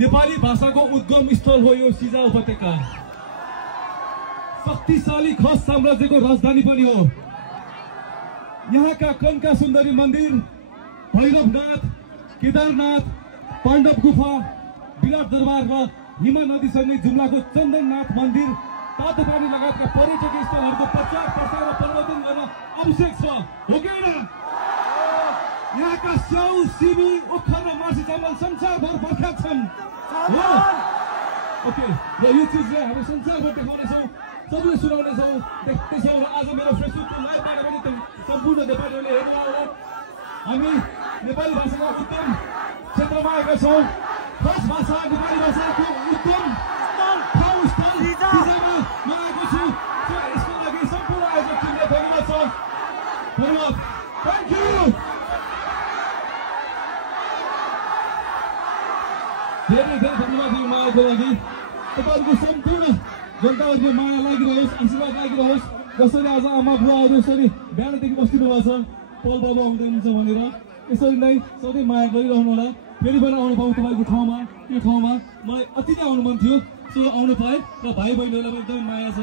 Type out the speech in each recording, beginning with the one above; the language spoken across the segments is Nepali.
नेपाली भाषाको उद्गम स्थल हो यो सिजा उपत्यका। शक्तिशाली खस साम्राज्यको राजधानी पनि हो। यहाँका कनका सुन्दरी मन्दिर, भैरवनाथ, केदारनाथ, पाण्डव गुफा, विराट दरबार र हिमा नदीसँगै जुम्लाको चन्दननाथ मन्दिर, तातो पानी लगायतका पर्यटकीय स्थलहरूको प्रचार प्रसार र परिवर्तन गर्न आवश्यक छ, हो कि होइन? यहाँका स्याउ, सिमी, ओखर र मार्सी चामल संसारभर प्रख्यात छन्। ओके, र यो चिजलाई हामी संसारभर देखाउनेछौँ, सबैले सुनाउनेछौँ, देख्दैछौँ। र आज मेरो फेसबुकको लाइभबाट पनि सम्पूर्ण नेपालीहरूले हेर्नु होला। हामी नेपाली भाषाका उत्तम क्षेत्रमा आएका छौँ। खस भाषा नेपाली भाषाको उत्तम ठाउँ स्थल सिजामा म आएको छु। यसको लागि सम्पूर्ण आयोजक टिमलाई धन्यवाद छ। धन्यवाद, थ्याङ्क यू। धेरै धेरै धन्यवाद यो मायाको लागि। तपाईँहरूको सम्पूर्ण जनताहरूको माया लागिरहोस्, आशीर्वाद लागिरहोस्। जसरी आज आमा बुवाहरू यसरी बिहानदेखि बस्दिनु भएको छ पल बाबु आउँदै हुनुहुन्छ भनेर, यसरी नै सधैँ माया गरिरहनु होला। फेरि पनि आउनु पाऊँ तपाईँको ठाउँमा, यो ठाउँमा मलाई अति नै आउनु मन थियो। सो आउनु पाएँ र भाइ बहिनीहरूलाई पनि एकदमै माया छ।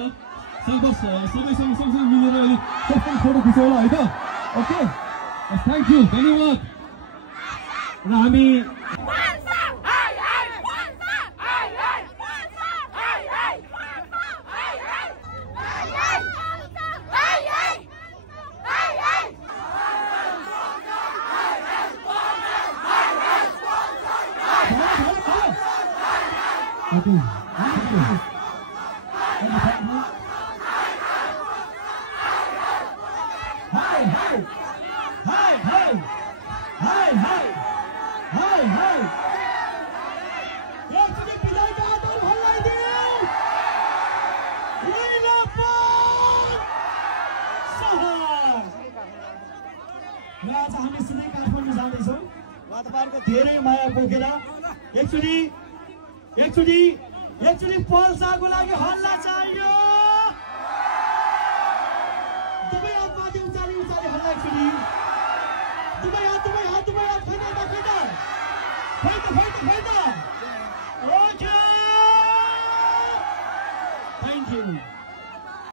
साबस सबै सँगसँगै मिलेर अलिक सबै फोटो खिचौँ होला है त। ओके, थ्याङ्क यू, धन्यवाद। र हामी हामी सिधै काठमाडौँ जाँदैछौँ। तपाईँहरूको धेरै माया बोकेर एकचोटि पल्साको लागि हल्ला चाहियो। दुवै हात माथि उचाली हल्ला एकचोटि। दुवै हात खै त